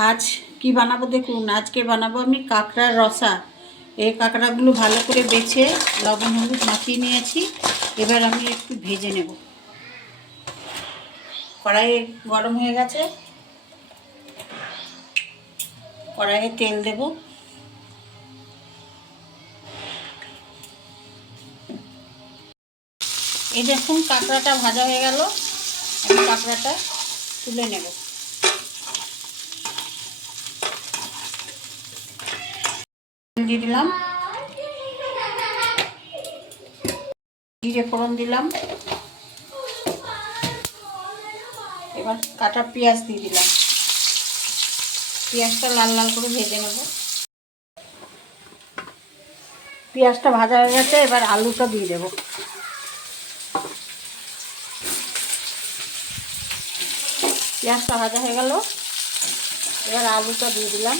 आज কি বানাবো দেখুন। আজকে বানাবো আমি কাঁকড়ার রসা। এই কাঁকড়াগুলো ভালো করে বেছে লবণ হলুদ মাখিয়ে নিয়েছি। এবার আমি একটু ভেজে নেব। কড়াইয়ে গরম হয়ে গেছে, কড়াইয়ে তেল দেব। এই দেখুন কাঁকড়াটা ভাজা হয়ে গেল। আমি কাঁকড়াটা তুলে নেব। দিয়ে দিলাম, জিরে ফোড়ন দিলাম। এবার কাটা পেঁয়াজ দিয়ে দিলাম। পেঁয়াজটা লাল লাল করে ভেজে নেব। পেঁয়াজটা ভাজা হয়ে গেছে, এবার আলুটা দিয়ে দেব। পেঁয়াজটা ভাজা হয়ে গেল, এবার আলুটা দিয়ে দিলাম।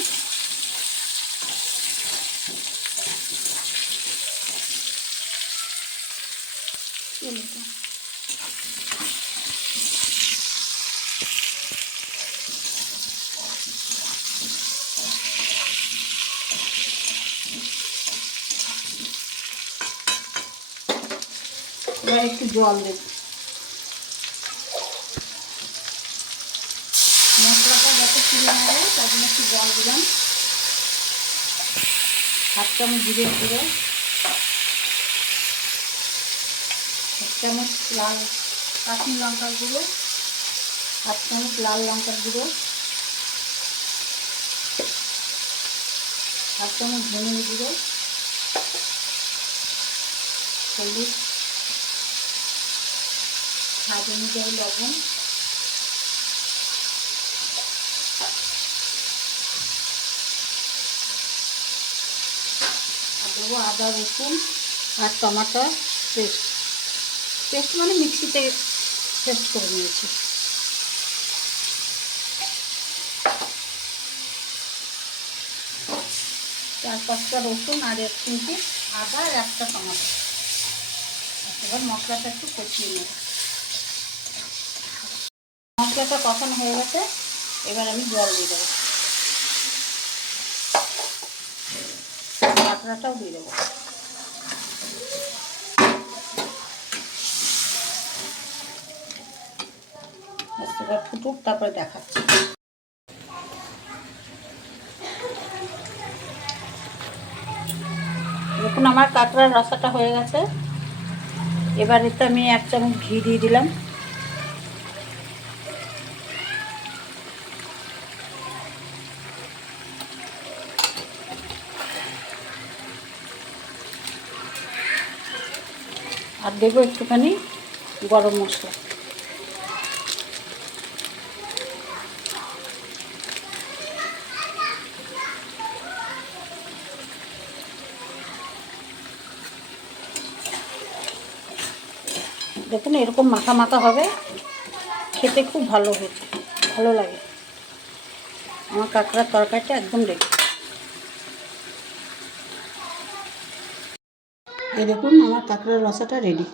এবার একটু জল দেব। মশলাটা যাতে পুড়ে না যায় তার জন্য একটু জল দিলাম। 1 চামচ জিরে গুঁড়ো, 1 চামচ লাল কাশ্মীর লঙ্কার গুঁড়ো, 1 চামচ লাল লঙ্কার গুঁড়ো, 1 চামচ ধনের গুঁড়ো, হলুদ, স্বাদ অনুযায়ী লবণ, আর দেবো আদা রসুন আর টমাটো পেস্ট। পেস্ট মানে মিক্সিতে পেস্ট করে নিয়েছি। চার 5টা রসুন আর 1 ইঞ্চি আদা আর 1টা টমাটো। এবার মশলাটা একটু কষিয়ে নেব। মশলাটা কষানো হয়ে গেছে, এবার আমি জল দিয়ে দেবো। কাঁকড়াটাও দিয়ে দেবো। এবার ফুটুক, তারপরে দেখাচ্ছি। দেখুন আমার কাঁকড়ার রসাটা হয়ে গেছে। এবার এতে আমি 1 চামচ ঘি দিয়ে দিলাম। আর দেবো একটুখানি গরম মশলা। দেখুন এরকম মাখা মাখা হবে, খেতে খুব ভালো হয়েছে, ভালো লাগে। আমার কাঁকড়ার তরকারিটা একদম রেডি। এই দেখুন আমার কাঁকড়ার রসাটা রেডি।